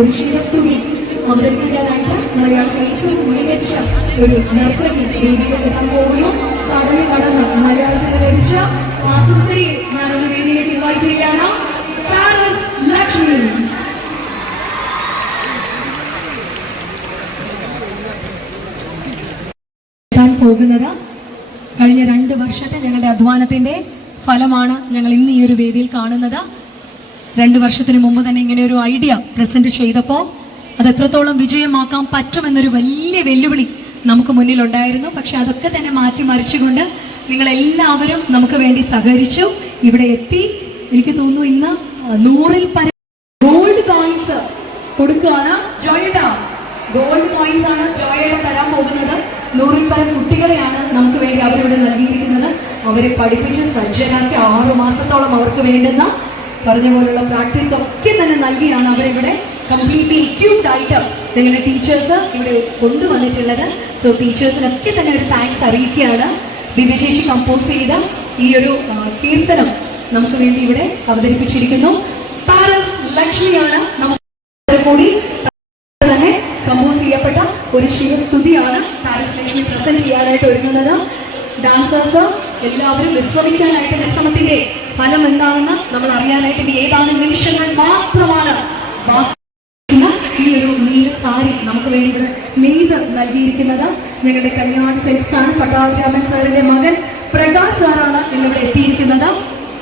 ഒരു ശിവസ്തുതി അവതരിപ്പിക്കാനായിട്ട് മലയാളത്തിൽ ഏറ്റവും മികച്ച ഒരു നർത്തകി വേദിയിലെത്താൻ പോകുന്നു. കടലിൽ കടന്ന് മലയാളത്തിൽ ലഭിച്ച ആ സുന്ദരിയെ ഞാനൊന്ന് വേദിയിലേക്ക് ഇൻവൈറ്റ് ചെയ്യാണ്. പാരിസ് ലക്ഷ്മി. പോകുന്നത് കഴിഞ്ഞ 2 വർഷത്തെ ഞങ്ങളുടെ അധ്വാനത്തിന്റെ ഫലമാണ് ഞങ്ങൾ ഇന്ന് ഈ ഒരു വേദിയിൽ കാണുന്നത്. 2 വർഷത്തിന് മുമ്പ് തന്നെ ഇങ്ങനെ ഒരു ഐഡിയ പ്രസന്റ് ചെയ്തപ്പോൾ അത് എത്രത്തോളം വിജയമാക്കാൻ പറ്റുമെന്നൊരു വലിയ വെല്ലുവിളി നമുക്ക് മുന്നിലുണ്ടായിരുന്നു. പക്ഷെ അതൊക്കെ തന്നെ മാറ്റിമറിച്ചുകൊണ്ട് നിങ്ങളെല്ലാവരും നമുക്ക് വേണ്ടി സഹകരിച്ചു, ഇവിടെ എത്തി. എനിക്ക് തോന്നുന്നു ഇന്ന് 100-ൽ പരം ഗോൾഡ് കോയിൻസ് കൊടുക്കുകയാണ്. ജോയേട്ട ഗോൾഡ് കോയിൻസ് ആണ് ജോയേട്ട തരാൻ പോകുന്നത്. 100-ൽ പരം കുട്ടികളെയാണ് നമുക്ക് വേണ്ടി അവരിവിടെ നൽകിയിരിക്കുന്നത്. അവരെ പഠിപ്പിച്ച് സജ്ജരാക്കി 6 മാസത്തോളം അവർക്ക് വേണ്ടുന്ന പറഞ്ഞ പോലുള്ള പ്രാക്ടീസ് ഒക്കെ തന്നെ നൽകിയാണ് അവരിവിടെ കംപ്ലീറ്റ്ലി എക്യൂപ്ഡ് ആയിട്ട് നിങ്ങളുടെ ടീച്ചേഴ്സ് ഇവിടെ കൊണ്ടുവന്നിട്ടുള്ളത്. സോ ടീച്ചേഴ്സിനൊക്കെ തന്നെ ഒരു താങ്ക്സ് അറിയിക്കുകയാണ്. ദിവ്യശേഷി കമ്പോസ് ചെയ്ത ഈ ഒരു കീർത്തനം നമുക്ക് വേണ്ടി ഇവിടെ അവതരിപ്പിച്ചിരിക്കുന്നു. പാരിസ് ലക്ഷ്മിയാണ് നമുക്ക് കൂടി തന്നെ കമ്പോസ് ചെയ്യപ്പെട്ട ഒരു ശിവസ്തുതിയാണ് പാരിസ് ലക്ഷ്മി പ്രസന്റ് ചെയ്യാനായിട്ട് ഒരുങ്ങുന്നത്. ഡാൻസേഴ്സ് എല്ലാവരും വിശ്രമിക്കാനായിട്ട്, വിശ്രമത്തിന്റെ ഫലം എന്താണെന്ന് നമ്മൾ അറിയാനായിട്ട് ഇനി ഏതാനും നിമിഷങ്ങൾ മാത്രമാണ് ബാക്കി. ഈ ഒരു നീല സാരി നമുക്ക് വേണ്ടി ഇവിടെ നെയ്ത് നൽകിയിരിക്കുന്നത് ഞങ്ങളുടെ കല്യാൺ സെൽസ് ആണ്. പട്ടാഭിരാമൻ സാറിന്റെ മകൻ പ്രകാശ് സാറാണ് ഇന്നിവിടെ എത്തിയിരിക്കുന്നത്.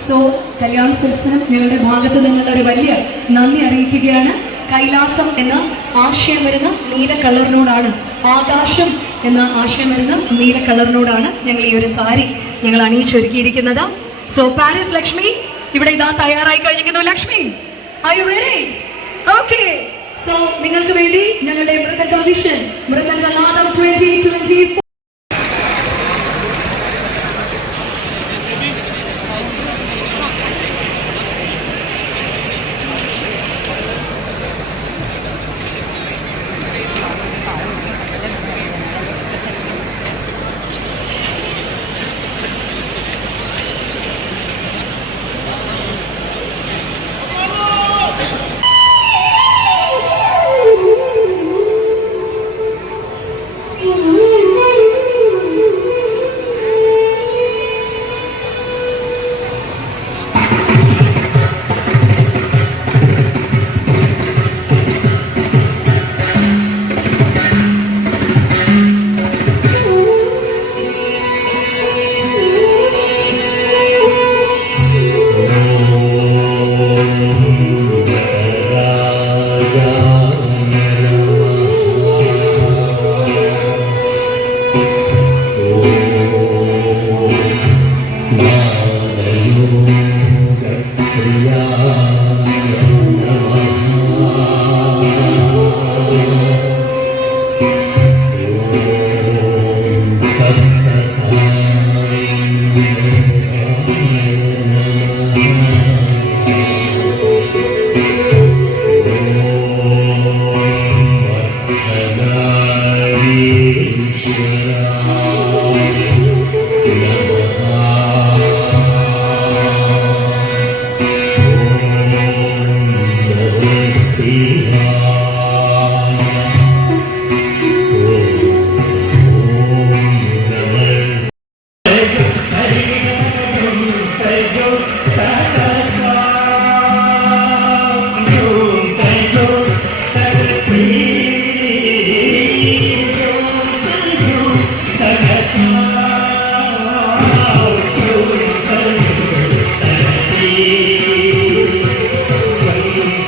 സോ കല്യാൺ സെൽസിനും ഞങ്ങളുടെ ഭാഗത്ത് നിന്നുള്ള ഒരു വലിയ നന്ദി അറിയിക്കുകയാണ്. കൈലാസം എന്ന ആശയം വരുന്ന നീല കളറിനോടാണ്, ആകാശം എന്ന ആശയം വരുന്ന നീല കളറിനോടാണ് ഞങ്ങൾ ഈ ഒരു സാരി ഞങ്ങൾ അണിയിച്ചൊരുക്കിയിരിക്കുന്നത്. സോ പാരിസ് ലക്ഷ്മി ഇവിടെ ഇതാ തയ്യാറായി കഴിഞ്ഞിരിക്കുന്നു. Lakshmi, are you ready? Okay. So നിങ്ങൾക്ക് വേണ്ടി ഞങ്ങളുടെ മൃദംഗ വിഷൻ, മൃദംഗ നാദം 2024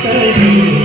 Thank you.